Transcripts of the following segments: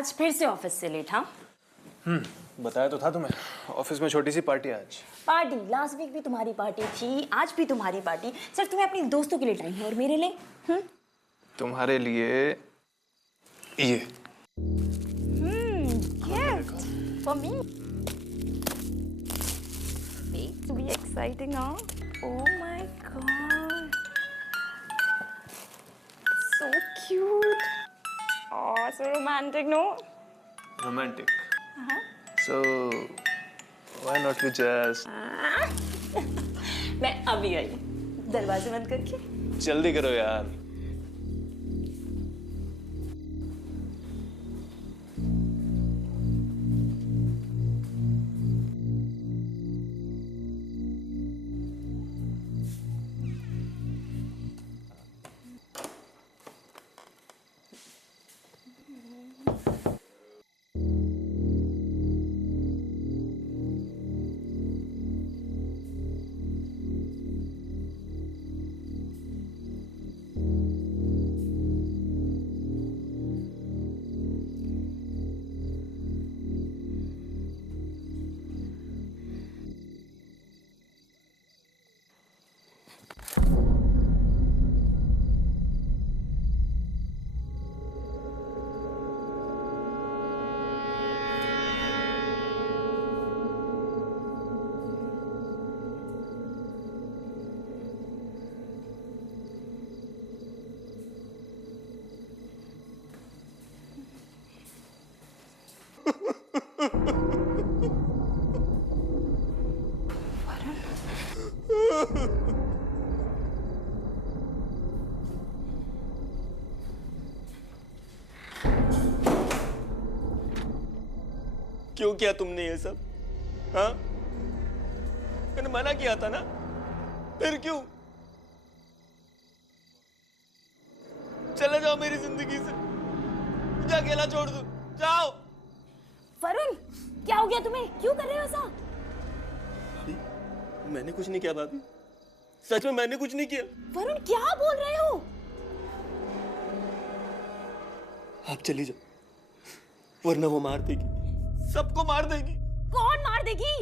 आज फिर से ऑफिस से लेट? हाँ, बताया तो था तुम्हें, ऑफिस में छोटी सी पार्टी है आज। पार्टी? लास्ट वीक भी तुम्हारी पार्टी थी, आज भी तुम्हारी पार्टी। सर तुम्हें अपने दोस्तों के लिए टाइम है और मेरे लिए? तुम्हारे लिए ये gift for me. To be exciting. हाँ, oh my god, so cute. Oh, so romantic, no? Romantic. So why not we just मैं अभी आई, दरवाजे बंद करके। जल्दी करो यार। क्यों किया तुमने ये सब? हाँ, मैंने मना किया था ना, फिर क्यों? चले जाओ मेरी जिंदगी से, मुझे अकेला छोड़ दो, जाओ। वरुण, क्या हो गया तुम्हें? क्यों कर रहे हो ऐसा? मैंने कुछ नहीं किया भाभी, सच में मैंने कुछ नहीं किया। वरुण, क्या बोल रहे हो? आप चली जाओ, वरना वो मार देगी, सबको मार देगी। कौन मार देगी?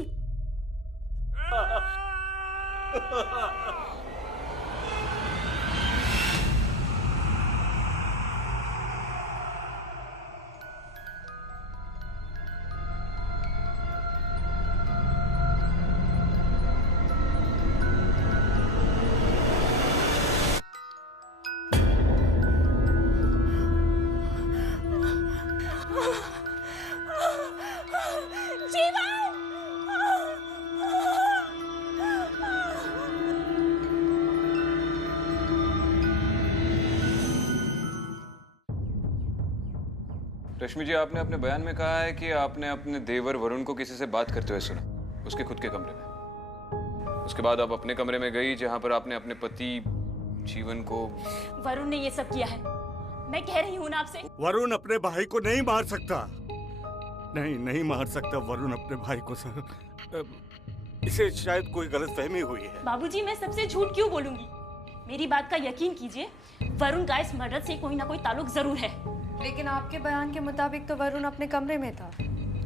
रश्मि जी, आपने अपने बयान में कहा है कि आपने अपने देवर वरुण को किसी से बात करते हुए सुना, उसके खुद के कमरे में। उसके बाद आप अपने कमरे में गई जहां पर आपने अपने पति जीवन को। वरुण ने ये सब किया है, मैं कह रही हूँ ना आपसे। वरुण अपने भाई को नहीं मार सकता, नहीं मार सकता वरुण अपने भाई को सर। इसे शायद कोई गलतफहमी हुई है। बाबूजी, मैं सबसे झूठ क्यों बोलूंगी? मेरी बात का यकीन कीजिए, वरुण का इस मर्डर से कोई ना कोई ताल्लुक जरूर है। लेकिन आपके बयान के मुताबिक तो वरुण अपने कमरे में था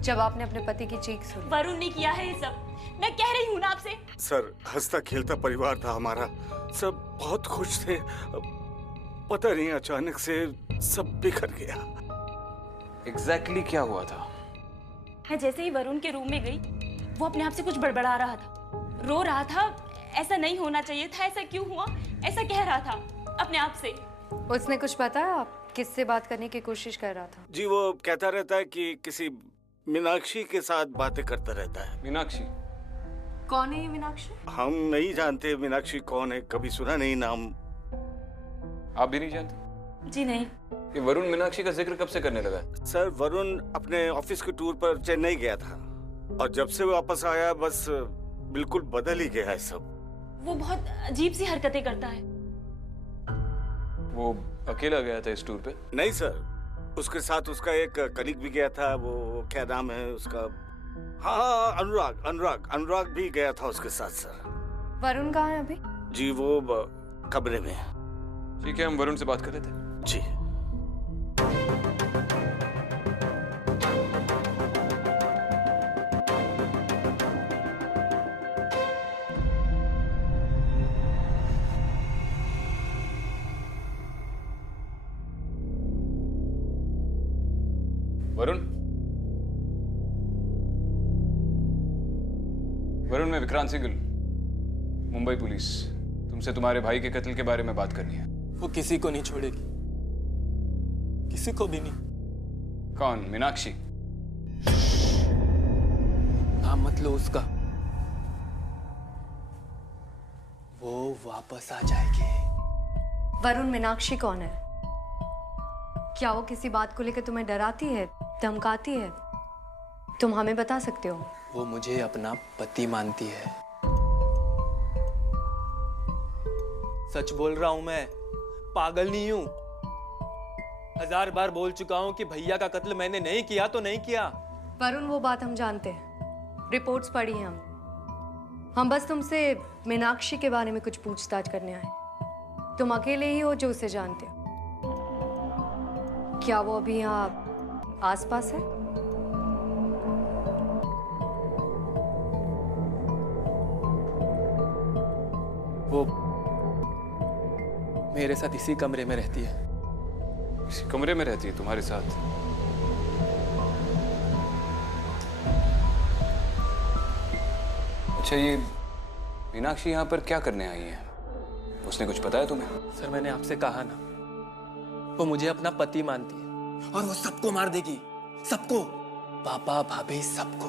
जब आपने अपने पति की चीख सुनी। वरुण ने किया है ये सब, मैं कह रही हूँ ना आपसे। सर, हंसता खेलता परिवार था हमारा, सब बहुत खुश थे। पता नहीं अचानक से सब बिखर गया। एग्जैक्टली क्या हुआ था? मैं जैसे ही वरुण के रूम में गई, वो अपने आप से कुछ बड़बड़ा रहा था, रो रहा था। ऐसा नहीं होना चाहिए था, ऐसा क्यों हुआ, ऐसा कह रहा था अपने आप से। उसने कुछ बताया आप किससे बात करने की कोशिश कर रहा था? जी, वो कहता रहता है कि किसी मीनाक्षी के साथ बातें करता रहता है। मीनाक्षी? कौन है ये मीनाक्षी? हम नहीं जानते मीनाक्षी कौन है, कभी सुना नहीं नाम। आप भी नहीं जानते? जी नहीं। ये वरुण मीनाक्षी का जिक्र कब से करने लगा? सर, वरुण अपने ऑफिस के टूर पर चेन्नई गया था और जब से वापस आया बस बिल्कुल बदल ही गया है सब। वो बहुत अजीब सी हरकतें करता है। वो अकेला गया था इस टूर पे? नहीं सर, उसके साथ उसका एक कलीग भी गया था। वो क्या नाम है उसका? हाँ, अनुराग भी गया था उसके साथ सर। वरुण कहाँ है अभी? जी, वो कमरे में है। ठीक है, हम वरुण से बात कर रहे थे। जी। वरुण, वरुण, मैं विक्रांत सिंघल, मुंबई पुलिस। तुमसे तुम्हारे भाई के कत्ल के बारे में बात करनी है। वो किसी को नहीं छोड़ेगी, किसी को भी नहीं। कौन? मीनाक्षी? नाम मत लो उसका, वो वापस आ जाएगी। वरुण, मीनाक्षी कौन है? क्या वो किसी बात को लेकर तुम्हें डराती है, धमकाती है? तुम हमें बता सकते हो? वो मुझे अपना पति मानती है। सच बोल रहा हूं मैं, पागल नहीं हूं। 1000 बार बोल चुका हूं कि भैया का कत्ल मैंने नहीं किया तो नहीं किया। वरुण, वो बात हम जानते हैं, रिपोर्ट्स पढ़ी हैं हम बस तुमसे मीनाक्षी के बारे में कुछ पूछताछ करने आए। तुम अकेले ही हो जो उसे जानते हो। क्या वो अभी यहाँ आसपास है? वो मेरे साथ इसी कमरे में रहती है। इसी कमरे में रहती है तुम्हारे साथ? अच्छा, ये मीनाक्षी यहाँ पर क्या करने आई है? उसने कुछ बताया तुम्हें? सर, मैंने आपसे कहा ना, वो मुझे अपना पति मानती है और वो सबको मार देगी, सबको, पापा भाभी सबको।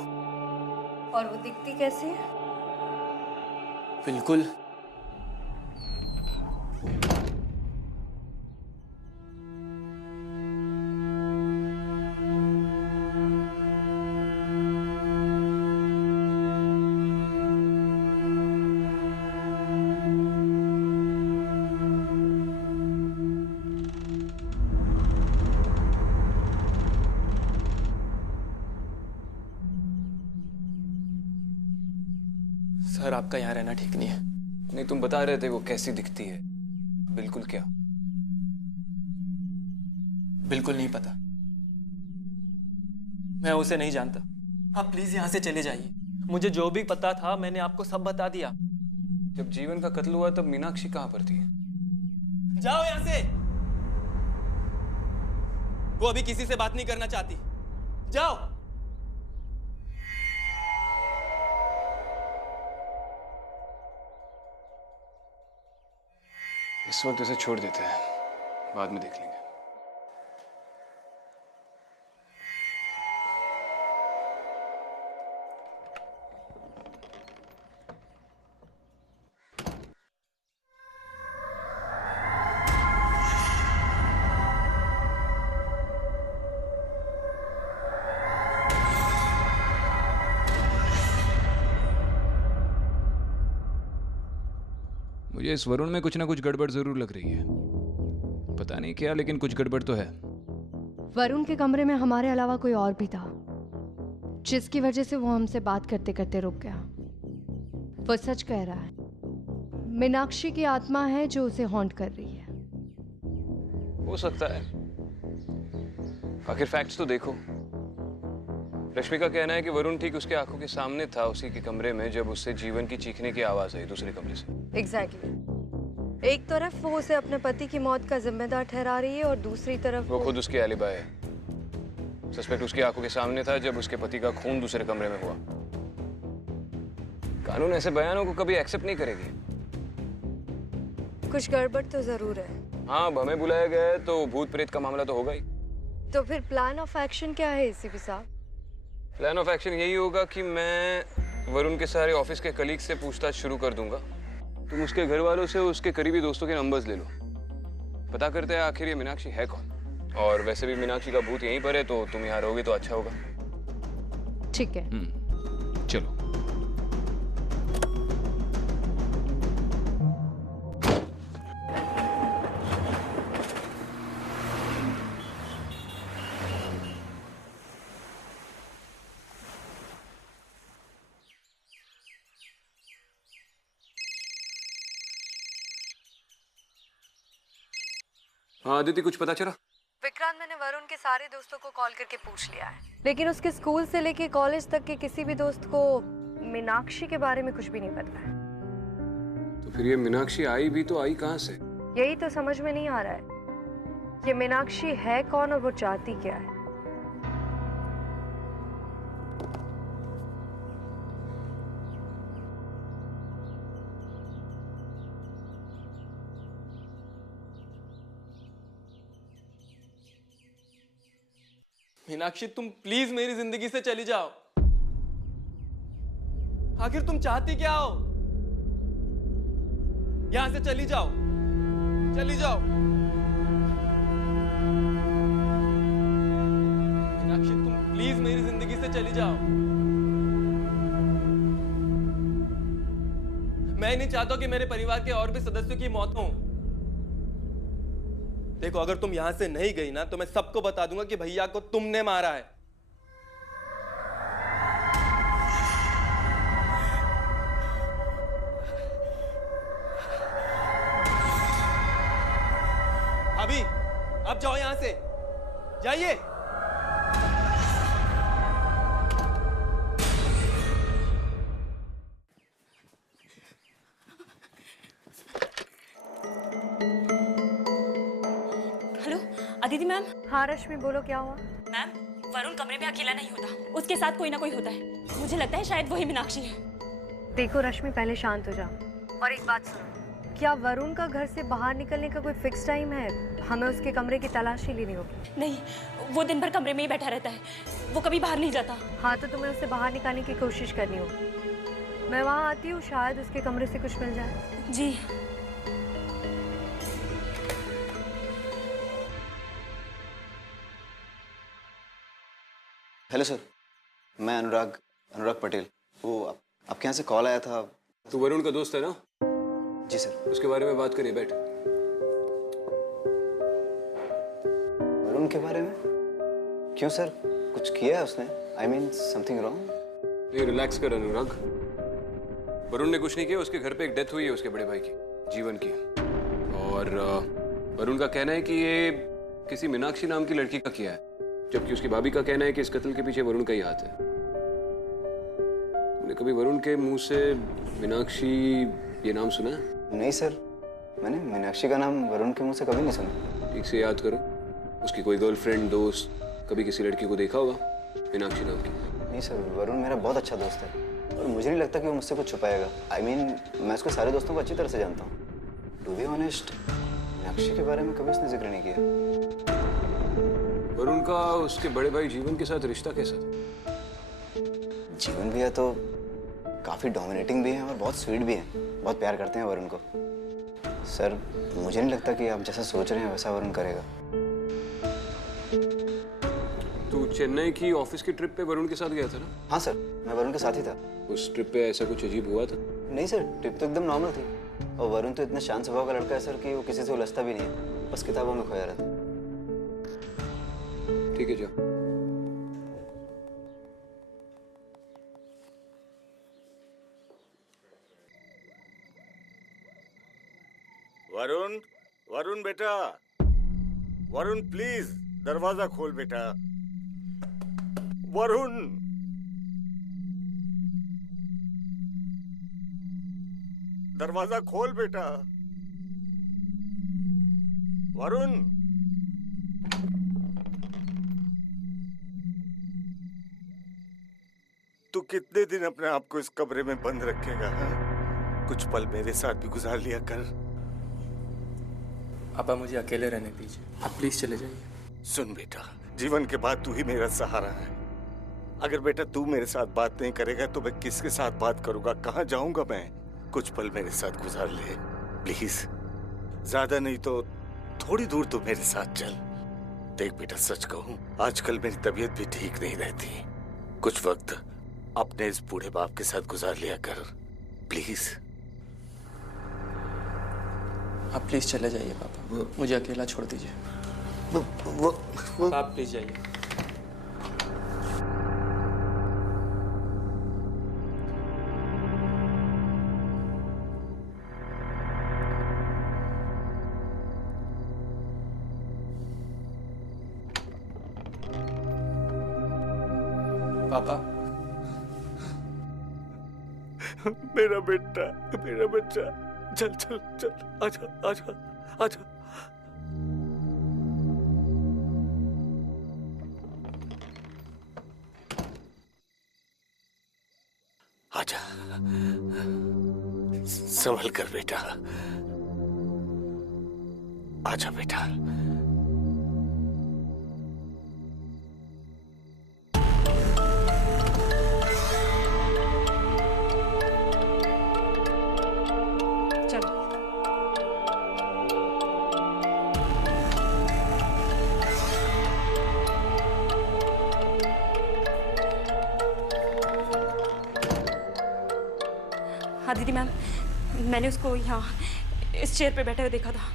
और वो दिखती कैसी है? बिल्कुल सर, आपका यहाँ रहना ठीक नहीं है। नहीं, तुम बता रहे थे वो कैसी दिखती है। बिल्कुल क्या? बिल्कुल नहीं पता, मैं उसे नहीं जानता। आप प्लीज यहाँ से चले जाइए। मुझे जो भी पता था मैंने आपको सब बता दिया। जब जीवन का कत्ल हुआ तब मीनाक्षी कहाँ पर थी? जाओ यहाँ से। वो अभी किसी से बात नहीं करना चाहती। जाओ। इस वक्त इसे छोड़ देते हैं, बाद में देख लेंगे। मुझे इस वरुण में कुछ ना कुछ गड़बड़ जरूर लग रही है। पता नहीं क्या, लेकिन कुछ गड़बड़ तो है। वरुण के कमरे में हमारे अलावा कोई और भी था, जिसकी वजह से वो हमसे बात करते करते रुक गया। वो सच कह रहा है, मीनाक्षी की आत्मा है जो उसे हॉन्ट कर रही है। हो सकता है, आखिर फैक्ट्स तो देखो। रश्मि का कहना है कि वरुण ठीक उसके आंखों के सामने था, उसी के कमरे में, जब उससे जीवन की चीखने की आवाज आई दूसरे कमरे से। एग्जैक्टली। एक तरफ वो उसे अपने पति की मौत का जिम्मेदार ठहरा रही है और दूसरी तरफ वो खुद उसकी एलिबाई है। सस्पेक्ट उसकी आंखों के सामने था जब उसके पति का खून दूसरे कमरे में हुआ। कानून ऐसे बयानों को कभी एक्सेप्ट नहीं करेगी। कुछ गड़बड़ तो जरूर है। हाँ, अब हमें बुलाया गया है तो भूत प्रेत का मामला तो होगा ही। तो फिर प्लान ऑफ एक्शन क्या है एसीपी साहब? प्लान ऑफ एक्शन यही होगा कि मैं वरुण के सारे ऑफिस के कलीग से पूछताछ शुरू कर दूंगा। तुम उसके घर वालों से उसके करीबी दोस्तों के नंबर्स ले लो, पता करते हैं आखिर ये मीनाक्षी है कौन। और वैसे भी मीनाक्षी का भूत यहीं पर है, तो तुम यहाँ रहोगे तो अच्छा होगा। ठीक है। चलो। हाँ आदित्य, कुछ पता चला? विक्रांत, मैंने वरुण के सारे दोस्तों को कॉल करके पूछ लिया है, लेकिन उसके स्कूल से लेके कॉलेज तक के किसी भी दोस्त को मीनाक्षी के बारे में कुछ भी नहीं पता है। तो फिर ये मीनाक्षी आई भी तो आई कहाँ से? यही तो समझ में नहीं आ रहा है, ये मीनाक्षी है कौन और वो चाहती क्या है। मीनाक्षी तुम प्लीज मेरी जिंदगी से चली जाओ। आखिर तुम चाहती क्या हो? यहां से चली जाओ, चली जाओ। मीनाक्षी तुम प्लीज मेरी जिंदगी से चली जाओ। मैं नहीं चाहता कि मेरे परिवार के और भी सदस्यों की मौत हो। देखो, अगर तुम यहां से नहीं गई ना तो मैं सबको बता दूंगा कि भैया को तुमने मारा है। अभी अब जाओ यहां से, जाइए। Hello Aditi ma'am. हाँ रश्मि, बोलो क्या हुआ? मैम, वरुण कमरे में अकेला नहीं होता, उसके साथ कोई ना कोई होता है। मुझे लगता है शायद वही मीनाक्षी है। देखो रश्मि, पहले शांत हो जाओ और एक बात सुनो। क्या वरुण का घर से बाहर निकलने का कोई फिक्स टाइम है? हमें उसके कमरे की तलाशी लेनी होगी। नहीं, वो दिन भर कमरे में ही बैठा रहता है, वो कभी बाहर नहीं जाता। हाँ तो तुम्हें उसे बाहर निकालने की कोशिश करनी होगी। मैं वहाँ आती हूँ, शायद उसके कमरे से कुछ मिल जाए। जी। हेलो सर, मैं अनुराग पटेल। वो आपके यहाँ से कॉल आया था। तू वरुण का दोस्त है ना? जी सर। उसके बारे में बात करिए, बैठ। वरुण के बारे में? क्यों सर, कुछ किया है उसने? I mean something wrong? ये रिलैक्स कर अनुराग। वरुण ने कुछ नहीं किया, उसके घर पे एक डेथ हुई है उसके बड़े भाई की, जीवन की। और वरुण का कहना है कि ये किसी मीनाक्षी नाम की लड़की का किया है, जबकि उसकी भाभी का कहना है कि इस कत्ल के पीछे वरुण का ही हाथ है। तुमने कभी वरुण के मुंह से मीनाक्षी ये नाम सुना है? नहीं सर, मैंने मीनाक्षी का नाम वरुण के मुंह से कभी नहीं सुना। ठीक से याद करो, उसकी कोई गर्लफ्रेंड, दोस्त, कभी किसी लड़की को देखा होगा मीनाक्षी नाम की? नहीं सर, वरुण मेरा बहुत अच्छा दोस्त है और मुझे नहीं लगता कि वो मुझसे कुछ छुपाएगा। आई मीन मैं उसके सारे दोस्तों को अच्छी तरह से जानता हूँ। टू बी ऑनेस्ट, मीनाक्षी के बारे में कभी उसने जिक्र नहीं किया। वरुण का उसके बड़े भाई जीवन के साथ रिश्ता कैसा था? जीवन भी है तो काफ़ी डोमिनेटिंग भी है और बहुत स्वीट भी है, बहुत प्यार करते हैं वरुण को। सर मुझे नहीं लगता कि आप जैसा सोच रहे हैं वैसा वरुण करेगा। तू चेन्नई की ऑफिस की ट्रिप पे वरुण के साथ गया था ना? हाँ सर, मैं वरुण के साथ ही था। उस ट्रिप पे ऐसा कुछ अजीब हुआ था? नहीं सर, ट्रिप तो एकदम नॉर्मल थी और वरुण तो इतना शांत स्वभाव का लड़का है सर कि वो किसी से उलझता भी नहीं है, बस किताबों में खोया रहता है। ठीक है, जाओ। वरुण, वरुण बेटा, वरुण प्लीज दरवाजा खोल बेटा। वरुण, दरवाजा खोल बेटा। वरुण, तू कितने दिन अपने आप को इस कमरे में बंद रखेगा? हाँ? कुछ पल मेरे साथ भी गुजार लिया कर। पापा मुझे अकेले रहने दीजिए, आप प्लीज चले जाइए। सुन बेटा, जीवन के बाद तू ही मेरा सहारा है। अगर बेटा तू मेरे साथ बात नहीं करेगा तो मैं किसके साथ बात करूंगा, कहाँ जाऊंगा मैं? कुछ पल मेरे साथ गुजार ले प्लीज, ज्यादा नहीं तो थोड़ी दूर तो मेरे साथ चल। देख बेटा, सच कहूं आजकल मेरी तबीयत भी ठीक नहीं रहती। कुछ वक्त अपने इस बूढ़े बाप के साथ गुजार लिया कर प्लीज। आप प्लीज चले जाइए पापा, मुझे अकेला छोड़ दीजिए। आप प्लीज जाइए। पापा, मेरा बेटा, मेरा बच्चा, चल चल चल, आजा आजा आजा। आजा, संभल कर बेटा, आजा बेटा। हाँ दीदी मैम, मैंने उसको यहाँ इस चेयर पे बैठे हुए देखा था।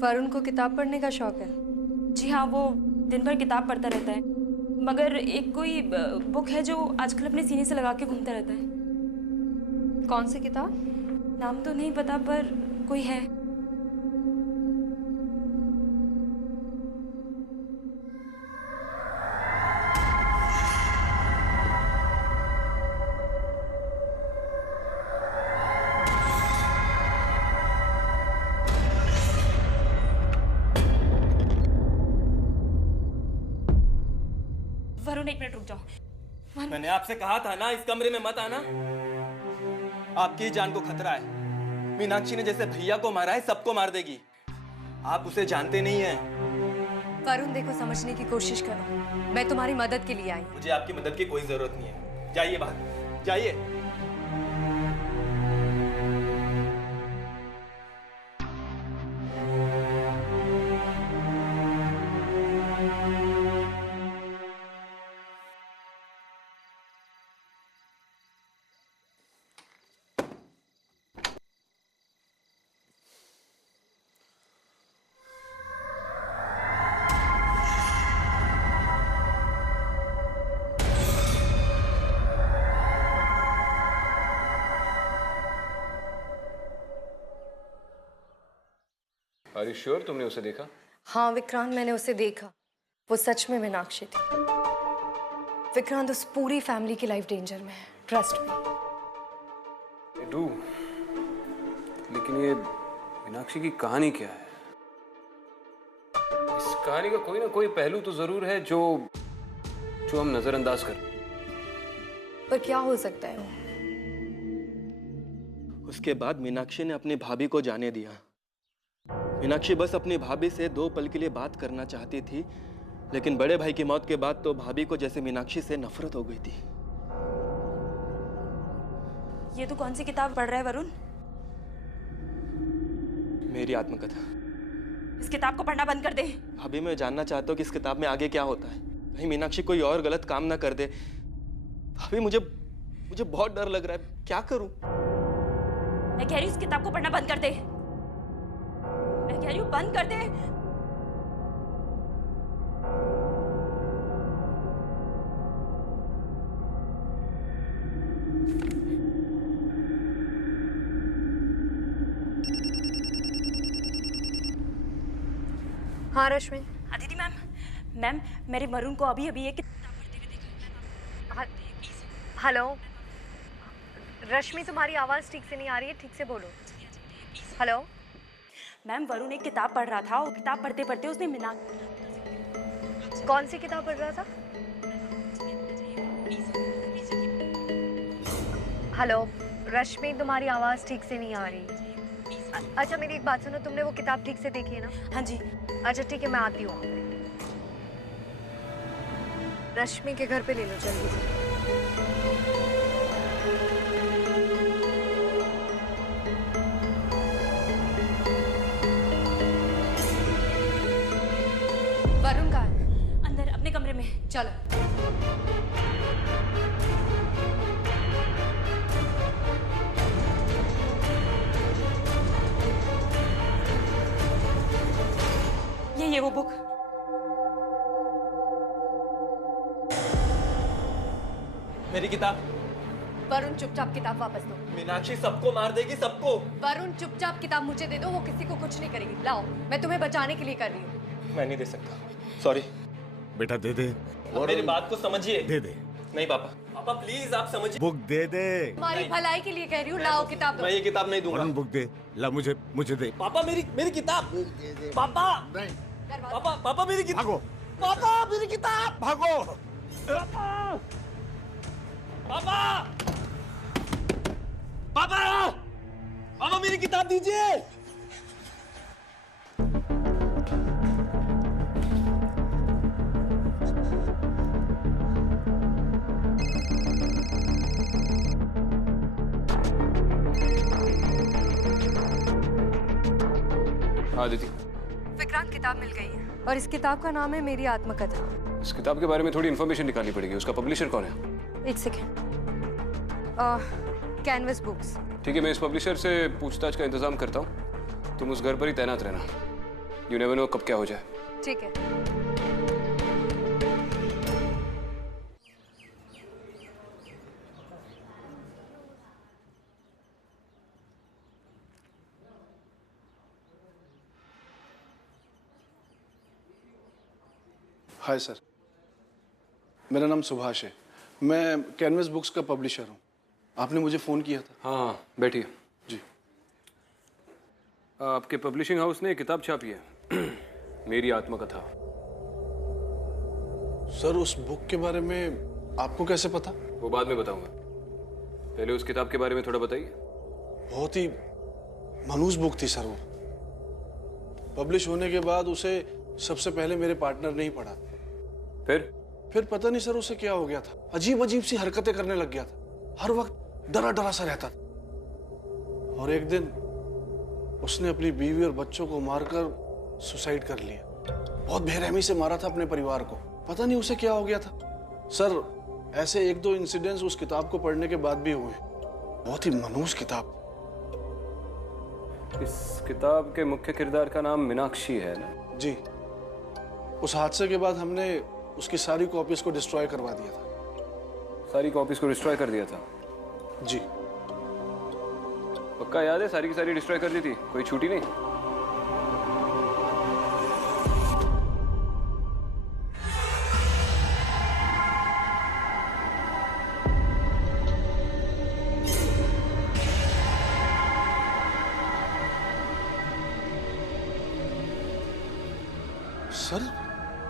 वरुण को किताब पढ़ने का शौक है? जी हाँ, वो दिन भर किताब पढ़ता रहता है, मगर एक कोई बुक है जो आजकल अपने सीने से लगा के घूमता रहता है। कौन सी किताब? नाम तो नहीं पता पर कोई है। वरुण, एक मिनट रुक जाओ। मैंने आपसे कहा था ना इस कमरे में मत आना। आपकी ही जान को खतरा है। मीनाक्षी ने जैसे भैया को मारा है सबको मार देगी। आप उसे जानते नहीं हैं। वरुण देखो, समझने की कोशिश करो, मैं तुम्हारी मदद के लिए आई। मुझे आपकी मदद की कोई जरूरत नहीं है। जाइए बाहर, जाइए। Are you sure तुमने उसे देखा? हाँ विक्रांत, मैंने उसे देखा। वो सच में मीनाक्षी थी। विक्रांत, उस पूरी फैमिली की लाइफ डेंजर में है, ट्रस्ट मी। I do। लेकिन ये मीनाक्षी की कहानी क्या है? इस कहानी का कोई ना कोई पहलू तो जरूर है जो हम नजरअंदाज कर। पर क्या हो सकता है वो? उसके बाद मीनाक्षी ने अपनी भाभी को जाने दिया। मीनाक्षी बस अपनी भाभी से 2 पल के लिए बात करना चाहती थी, लेकिन बड़े भाई की मौत के बाद तो भाभी को जैसे मीनाक्षी से नफरत हो गई थी। ये तो कौन सी किताब पढ़ रहा है वरुण? मेरी आत्मकथा। इस किताब को पढ़ना बंद कर दे। भाभी, मैं जानना चाहता हूँ कि इस किताब में आगे क्या होता है। कहीं मीनाक्षी कोई और गलत काम ना कर दे। भाभी, मुझे बहुत डर लग रहा है। क्या करूं? मैं कह रही हूँ इस किताब को पढ़ना बंद कर दे। मैं कह रही हूँ बंद कर दे। हाँ रश्मि। हाँ दीदी मैम, मेरे वरुण को अभी एक किताब पढ़ते हुए देखा। हेलो रश्मि, तुम्हारी आवाज़ ठीक से नहीं आ रही है, ठीक से बोलो। हेलो मैम, वरुण एक किताब पढ़ रहा था। वो किताब पढ़ते पढ़ते उसने कौन सी किताब पढ़ रहा था? हेलो रश्मि, तुम्हारी आवाज़ ठीक से नहीं आ रही। अच्छा मेरी एक बात सुनो, तुमने वो किताब ठीक से देखी है ना? हाँ जी। अच्छा ठीक है, मैं आती हूँ। रश्मि के घर पे ले लो जल्दी से। वरुण कहाँ है? अंदर अपने कमरे में। चलो। ये वो बुक। मेरी किताब। वरुण चुपचाप किताब वापस दो। मीनाक्षी सबको मार देगी, सबको। वरुण चुपचाप किताब मुझे दे दो, वो किसी को कुछ नहीं करेगी। लाओ, मैं तुम्हें बचाने के लिए कर रही हूँ। मैं नहीं दे सकता, सॉरी। बेटा दे दे। मेरी बात को समझिए। दे दे। नहीं पापा, पापा प्लीज आप समझिए। बुक दे दे। तुम्हारी भलाई के लिए कह रही हूँ, लाओ किताब दो। मैं ये किताब नहीं दूंगा। बुक दे, ला मुझे दे। पापा मेरी किताब। पापा पापा मेरी किताब। भागो। पापा मेरी किताब। भागो। पापा पापा, पापा मेरी किताब दीजिए। हाँ दीदी, विक्रांत, किताब मिल गई है और इस किताब का नाम है मेरी आत्मकथा। इस किताब के बारे में थोड़ी इन्फॉर्मेशन निकालनी पड़ेगी। उसका पब्लिशर कौन है? एक सेकेंड। Canvas books. ठीक है, मैं इस पब्लिशर से पूछताछ का इंतजाम करता हूँ। तुम उस घर पर ही तैनात रहना। यू नेवर नो कब क्या हो जाए। ठीक है। हाय सर, मेरा नाम सुभाष है। मैं कैनवस बुक्स का पब्लिशर हूँ। आपने मुझे फ़ोन किया था। हाँ हाँ, बैठिए जी। आपके पब्लिशिंग हाउस ने किताब छापी है मेरी आत्मकथा। सर, उस बुक के बारे में आपको कैसे पता? वो बाद में बताऊंगा, पहले उस किताब के बारे में थोड़ा बताइए। बहुत ही मनहूस बुक थी सर। वो पब्लिश होने के बाद उसे सबसे पहले मेरे पार्टनर ने ही पढ़ा। फिर पता नहीं सर उसे क्या हो गया था। अजीब अजीब सी हरकतें करने लग गया था। हर वक्त डरा डरा सा रहता था। और एक दिन उसने अपनी बीवी और बच्चों को मारकर सुसाइड कर लिया। बहुत बेरहमी से मारा था अपने परिवार को। पता नहीं उसे क्या हो गया था सर। ऐसे एक दो इंसिडेंट्स उस किताब को पढ़ने के बाद भी हुए। बहुत ही मनहूस किताब। इस किताब के मुख्य किरदार का नाम मीनाक्षी है ना? जी। उस हादसे के बाद हमने उसकी सारी कॉपीज को डिस्ट्रॉय करवा दिया था। सारी कॉपीज को डिस्ट्रॉय कर दिया था? जी। पक्का याद है? सारी की सारी डिस्ट्रॉय कर दी थी, कोई छूटी नहीं?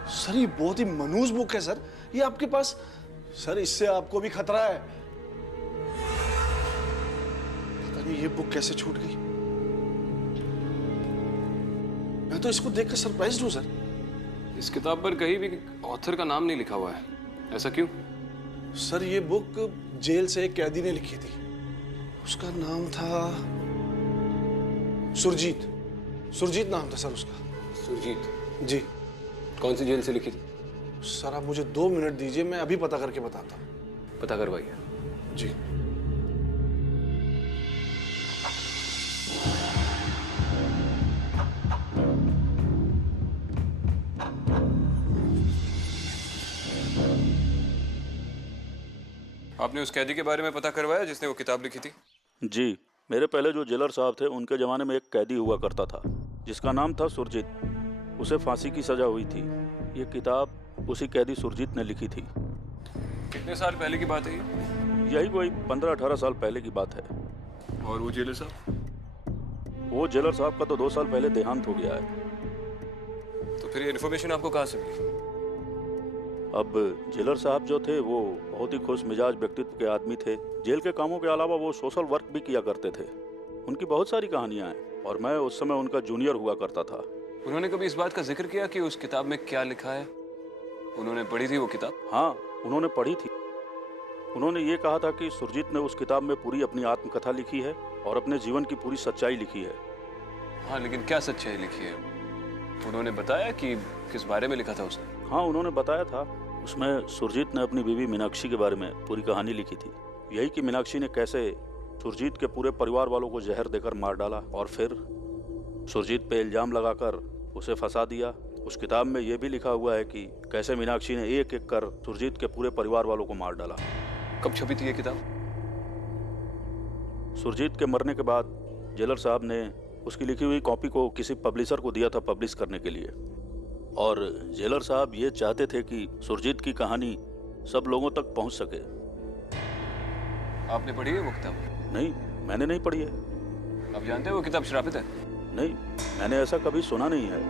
सर ये बहुत ही मनहूस बुक है सर। ये आपके पास सर, इससे आपको भी खतरा है। पता नहीं ये बुक कैसे छूट गई। मैं तो इसको देखकर सरप्राइज्ड हूं सर। इस किताब पर कहीं भी ऑथर का नाम नहीं लिखा हुआ है, ऐसा क्यों? सर ये बुक जेल से एक कैदी ने लिखी थी। उसका नाम था सुरजीत। सुरजीत नाम था सर उसका। सुरजीत? जी। कौन सी जेल से लिखी थी? सर आप मुझे 2 मिनट दीजिए, मैं अभी पता करके बताता हूँ। पता करवाइए। जी। आपने उस कैदी के बारे में पता करवाया जिसने वो किताब लिखी थी? जी, मेरे पहले जो जेलर साहब थे उनके ज़माने में एक कैदी हुआ करता था जिसका नाम था सुरजीत। उसे फांसी की सज़ा हुई थी। ये किताब उसी कैदी सुरजीत ने लिखी थी। कितने साल पहले की बात है ये? यही कोई 15-18 साल पहले की बात है। और वो जेलर साहब? वो जेलर साहब का तो 2 साल पहले देहांत हो गया है। तो फिर ये इन्फॉर्मेशन आपको कहाँ से मिली? अब जेलर साहब जो थे वो बहुत ही खुश मिजाज व्यक्तित्व के आदमी थे। जेल के कामों के अलावा वो सोशल वर्क भी किया करते थे। उनकी बहुत सारी कहानियां हैं और मैं उस समय उनका जूनियर हुआ करता था। उन्होंने कभी इस बात का जिक्र किया कि उस किताब में क्या लिखा है? उन्होंने पढ़ी थी वो किताब? हाँ, उन्होंने पढ़ी थी। उन्होंने ये कहा था कि सुरजीत ने उस किताब में पूरी अपनी आत्मकथा लिखी है और अपने जीवन की पूरी सच्चाई लिखी है। हाँ, लेकिन क्या सच्चाई लिखी है? उन्होंने बताया कि किस बारे में लिखा था उसने? हाँ, उन्होंने बताया था। उसमें सुरजीत ने अपनी बीवी मीनाक्षी के बारे में पूरी कहानी लिखी थी। यही कि मीनाक्षी ने कैसे सुरजीत के पूरे परिवार वालों को जहर देकर मार डाला और फिर सुरजीत पे इल्जाम लगाकर उसे फंसा दिया। उस किताब में यह भी लिखा हुआ है कि कैसे मीनाक्षी ने एक एक कर सुरजीत के पूरे परिवार वालों को मार डाला। कब छपी थी ये किताब? सुरजीत के मरने के बाद जेलर साहब ने उसकी लिखी हुई कॉपी को किसी पब्लिशर को दिया था पब्लिश करने के लिए। और जेलर साहब ये चाहते थे कि सुरजीत की कहानी सब लोगों तक पहुंच सके। आपने पढ़ी है वो किताब? नहीं, मैंने नहीं पढ़ी है। आप जानते हैं वो किताब श्रापित है? नहीं, मैंने ऐसा कभी सुना नहीं है।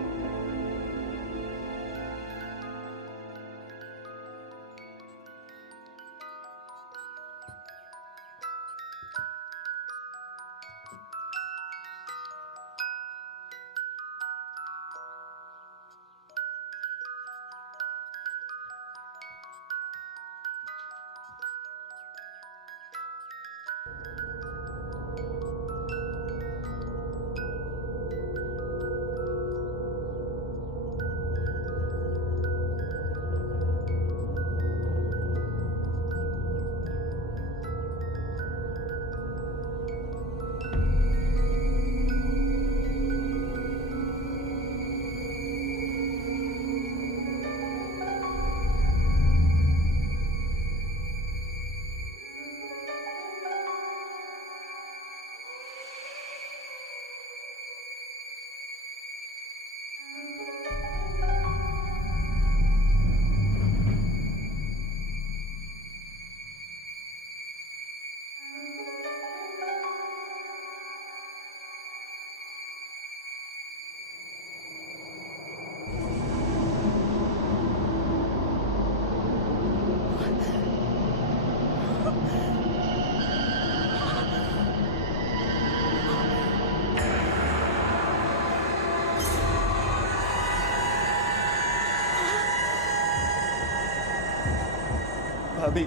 भाभी,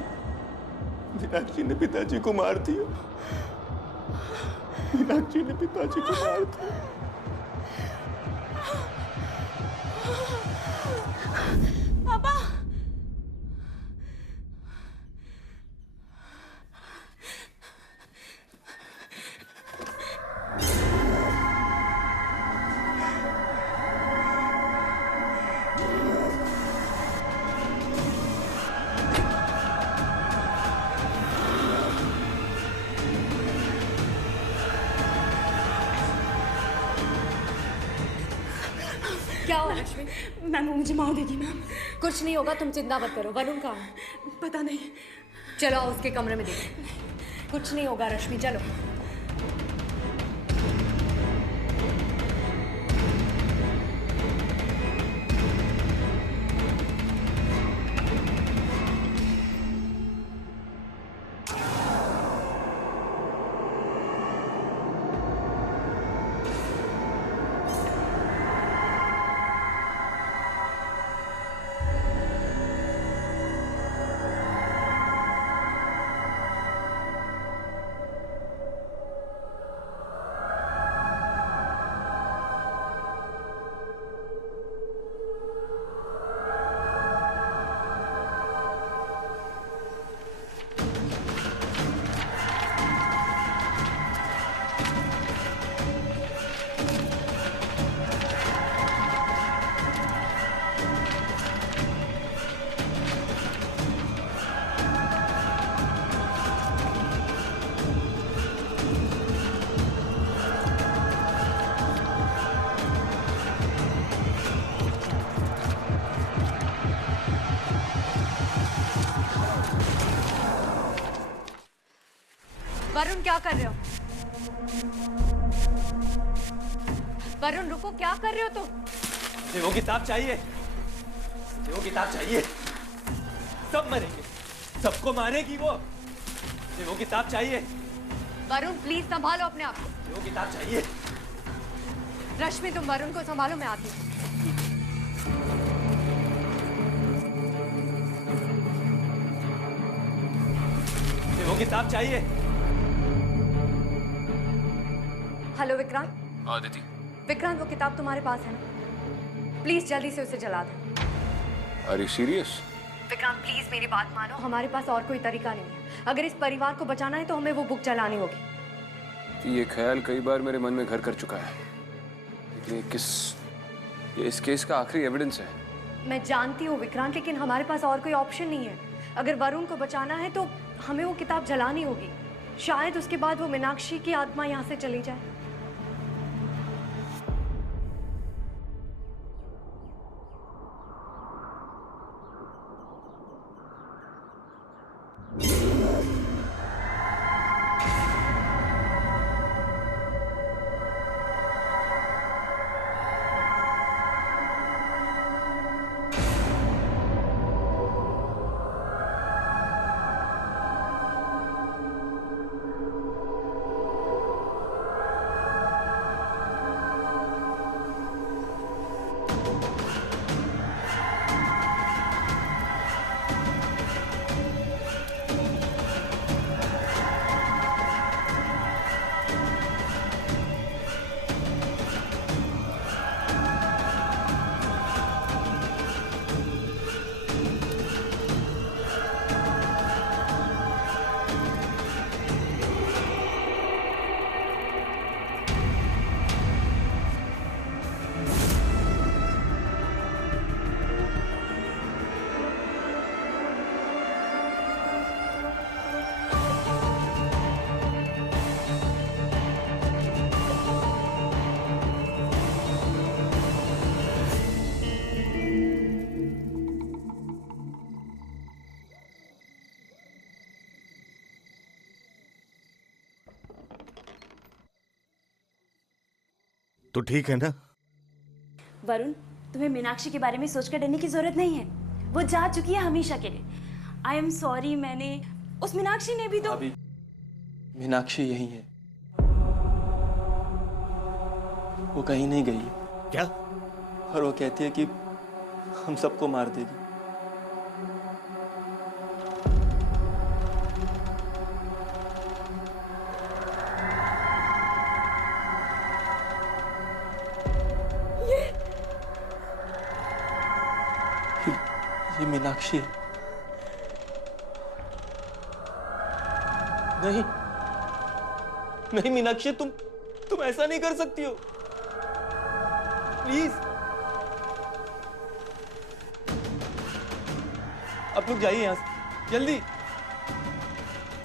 मीनाक्षी ने पिताजी को मार दिया। मीनाक्षी ने पिताजी को मार दिया। पापा, क्या हुआ लक्ष्मी? मैम वो मुझे मार देगी मैम। कुछ नहीं होगा, तुम चिंता मत करो। वरुण कहाँ है? पता नहीं। चलो आओ उसके कमरे में देखो। कुछ नहीं होगा रश्मि, चलो। वरुण क्या कर रहे हो? वरुण रुको, क्या कर रहे हो तुम? मुझे वो किताब चाहिए, मुझे वो किताब चाहिए। सब मरेंगे, सबको मारेगी वो। मुझे वो किताब चाहिए। वरुण प्लीज संभालो अपने आप को। मुझे वो किताब चाहिए। रश्मि तुम वरुण को संभालो, मैं आती हूँ। मुझे वो किताब चाहिए। हेलो विक्रांत। आदिति, विक्रांत वो किताब तुम्हारे पास है ना? प्लीज जल्दी से उसे जला दो। Are you serious? Vikrant please मेरी बात मानो, हमारे पास और कोई तरीका नहीं है। अगर इस परिवार को बचाना है तो हमें वो बुक जलानी होगी। ये ख्याल कई बार मेरे मन में घर कर चुका है, लेकिन ये इस केस का आखिरी एविडेंस है। मैं जानती हूँ विक्रांत, लेकिन हमारे पास और कोई ऑप्शन नहीं है। अगर वरुण को बचाना है तो हमें वो किताब जलानी होगी। शायद उसके बाद वो मीनाक्षी की आत्मा यहाँ से चली जाए। तो ठीक है ना? वरुण, तुम्हें मीनाक्षी के बारे में सोचकर डरने की जरूरत नहीं है। वो जा चुकी है हमेशा के लिए। आई एम सॉरी, मैंने उस मीनाक्षी ने भी तो। अभी मीनाक्षी यही है, वो कहीं नहीं गई है। क्या? और वो कहती है कि हम सबको मार देगी। ये मीनाक्षी है। नहीं नहीं मीनाक्षी, तुम ऐसा नहीं कर सकती हो, प्लीज। आप लोग जाइए यहां से जल्दी,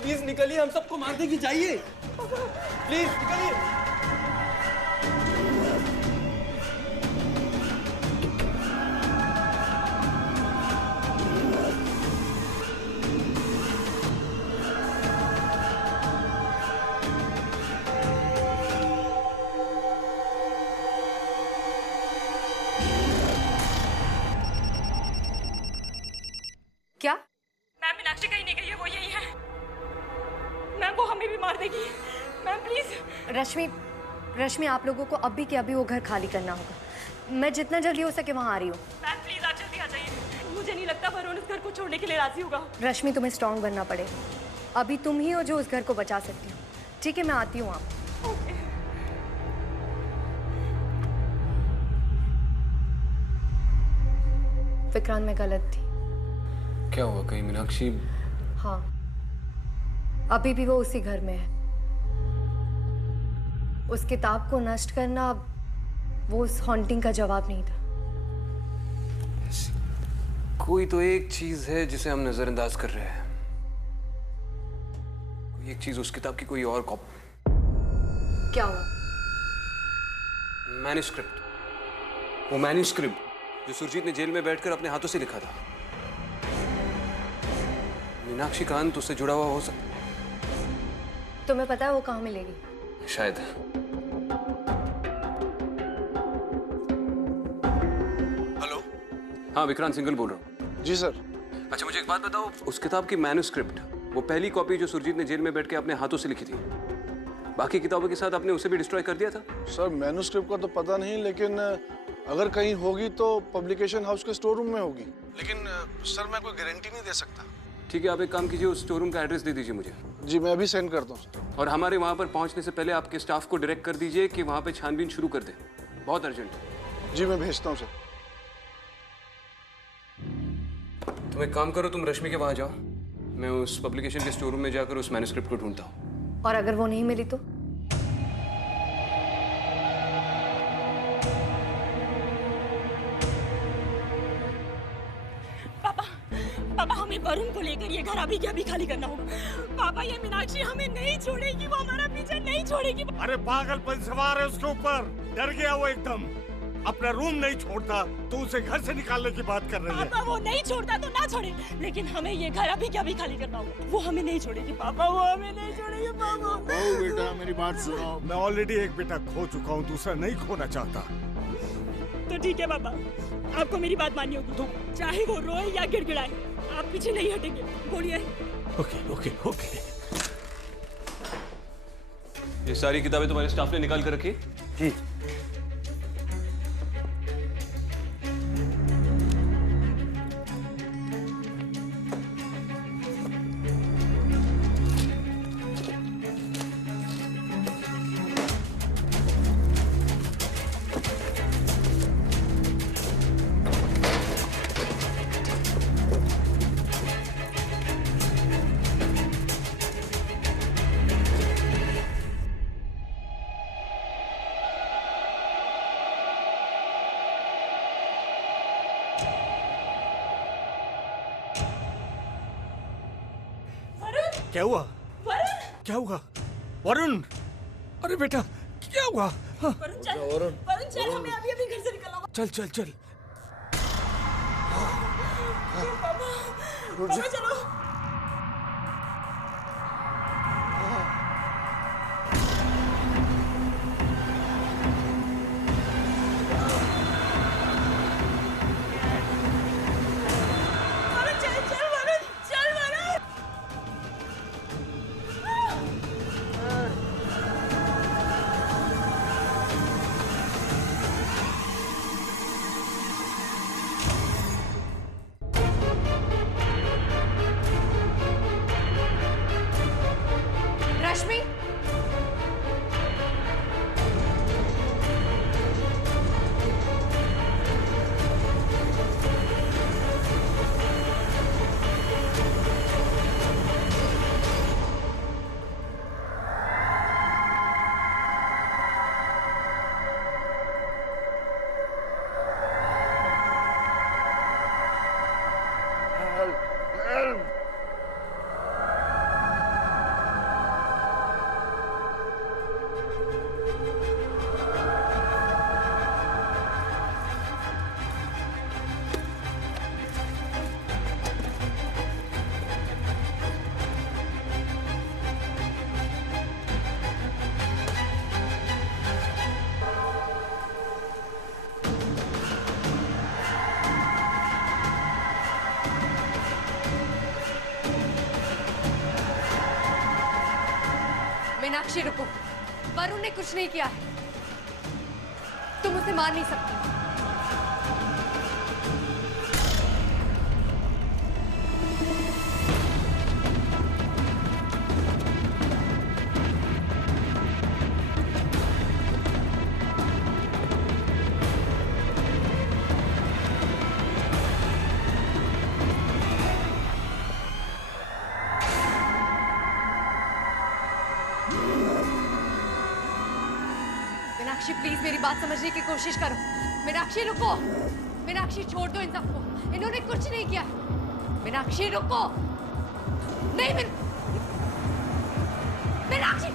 प्लीज निकलिए, हम सबको मार देगी, जाइए प्लीज निकलिए। क्या? मैम मीनाक्षी कहीं नहीं गई है, वो यही है। मैम वो हमें भी मार देगी। Ma'am please. रश्मि आप लोगों को अभी के अभी वो घर खाली करना होगा। मैं जितना जल्दी हो सके वहाँ आ रही हूँ। मैम प्लीज आप जल्दी आ जाइए। मुझे नहीं लगता वरुण इस घर को छोड़ने के लिए राजी होगा। रश्मि तुम्हें स्ट्रांग बनना पड़ेगा। अभी तुम ही हो जो उस घर को बचा सकती हो। ठीक है, मैं आती हूँ। आप विक्रांत, मैं गलत थी। क्या हुआ, कहीं मीनाक्षी? हाँ, अभी भी वो उसी घर में है। उस किताब को नष्ट करना वो उस हॉन्टिंग का जवाब नहीं था। कोई तो एक चीज है जिसे हम नजरअंदाज कर रहे हैं। कोई एक चीज, उस किताब की कोई और कॉपी। क्या हुआ? मैन्युस्क्रिप्ट। वो मैन्युस्क्रिप्ट जो सुरजीत ने जेल में बैठकर अपने हाथों से लिखा था। मीनाक्षी का अंत उससे जुड़ा हुआ हो सकता। तुम्हें पता है वो कहाँ मिलेगी? शायद। हेलो। हाँ, विक्रांत सिंगल बोल रहा हूँ। जी सर। अच्छा, मुझे एक बात बताओ, उस किताब की मैन्युस्क्रिप्ट, वो पहली कॉपी जो सुरजीत ने जेल में बैठ के अपने हाथों से लिखी थी, बाकी किताबों के साथ आपने उसे भी डिस्ट्रॉय कर दिया था? सर मैन्युस्क्रिप्ट का तो पता नहीं, लेकिन अगर कहीं होगी तो पब्लिकेशन हाउस के स्टोर रूम में होगी। लेकिन सर मैं कोई गारंटी नहीं दे सकता। ठीक है, आप एक काम कीजिए, उस स्टोर रूम का एड्रेस दे दीजिए मुझे। जी मैं अभी सेंड करता हूँ। और हमारे वहाँ पर पहुँचने से पहले आपके स्टाफ को डायरेक्ट कर दीजिए कि वहाँ पे छानबीन शुरू कर दे। बहुत अर्जेंट है। जी मैं भेजता हूँ सर। तुम एक काम करो, तुम रश्मि के वहाँ जाओ, मैं उस पब्लिकेशन के स्टोर रूम में जाकर उस मैन्युस्क्रिप्ट को ढूंढता हूँ। और अगर वो नहीं मिली तो? पापा हमें वरुण को लेकर ये घर अभी के अभी खाली करना होगा। पापा ये मीनाक्षी हमें नहीं छोड़ेगी, वो हमारा पीछे नहीं छोड़ेगी। अरे पागलपन सवार है उसके ऊपर, डर गया वो एकदम। अपना रूम नहीं छोड़ता तो उसे घर से निकालने की बात कर रही है। पापा वो नहीं छोड़ता तो ना छोड़े, लेकिन हमें ये घर अभी के अभी खाली करना होगा। वो हमें नहीं छोड़ेगी पापा, वो हमें नहीं छोड़ेगी पापा। ओ बेटा मेरी बात सुनो, मैं ऑलरेडी एक बेटा खो चुका हूँ, दूसरा नहीं खोना चाहता। तो ठीक है पापा, आपको मेरी बात माननी होगी। तो चाहे वो रोए या गिड़गिड़ाए, आप पीछे नहीं हटेंगे। बोलिए। Okay okay okay. ये सारी किताबें तुम्हारे स्टाफ ने निकाल कर रखी? जी। क्या हुआ? वरुण! क्या हुआ? वरुण! अरे बेटा क्या हुआ? हाँ। वरुण चल, हमें अभी अभी घर से निकलना होगा। चल चल चल। पापा चलो। मीनाक्षी रुको, वरुण ने कुछ नहीं किया है, तुम उसे मार नहीं सकती। मीनाक्षी प्लीज मेरी बात समझने की कोशिश करो। मीनाक्षी रुको, मीनाक्षी छोड़ दो इन सबको, इन्होंने कुछ नहीं किया। मीनाक्षी रुको, नहीं मीनाक्षी।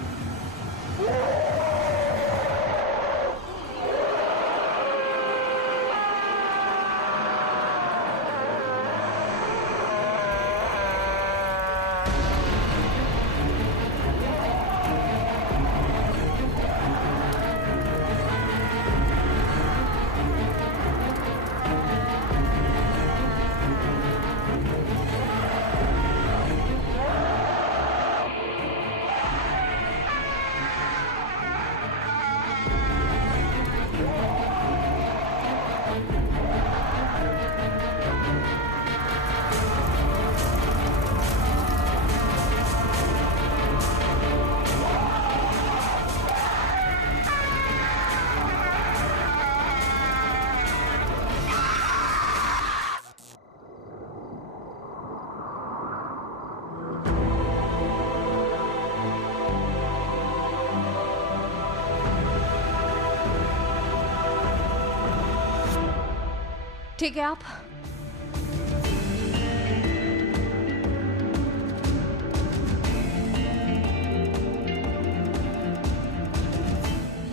ठीक है, आप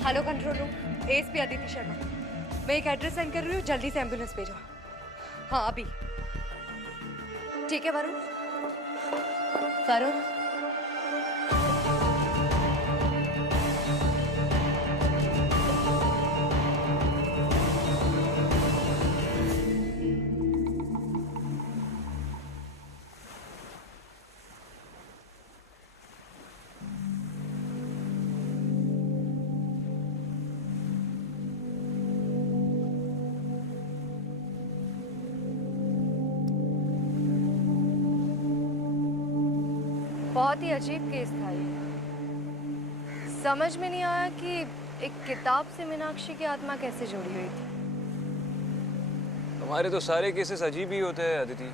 hello control room, ASP Aditi Sharma. मैं एक एड्रेस सेंड कर रही हूँ, जल्दी से एम्बुलेंस भेजो। हाँ अभी। ठीक है वरुण। वरुण बहुत ही अजीब केस था ये। समझ में नहीं आया कि एक किताब से मीनाक्षी की आत्मा कैसे जुड़ी हुई थी। तुम्हारे तो सारे केसेस अजीब ही होते हैं अदिति।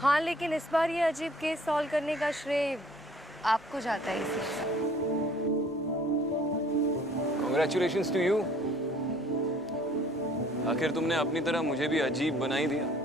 हाँ लेकिन इस बार ये अजीब केस सॉल्व करने का श्रेय आपको जाता है इसे। Congratulations to you। आखिर तुमने अपनी तरह मुझे भी अजीब बना ही दिया।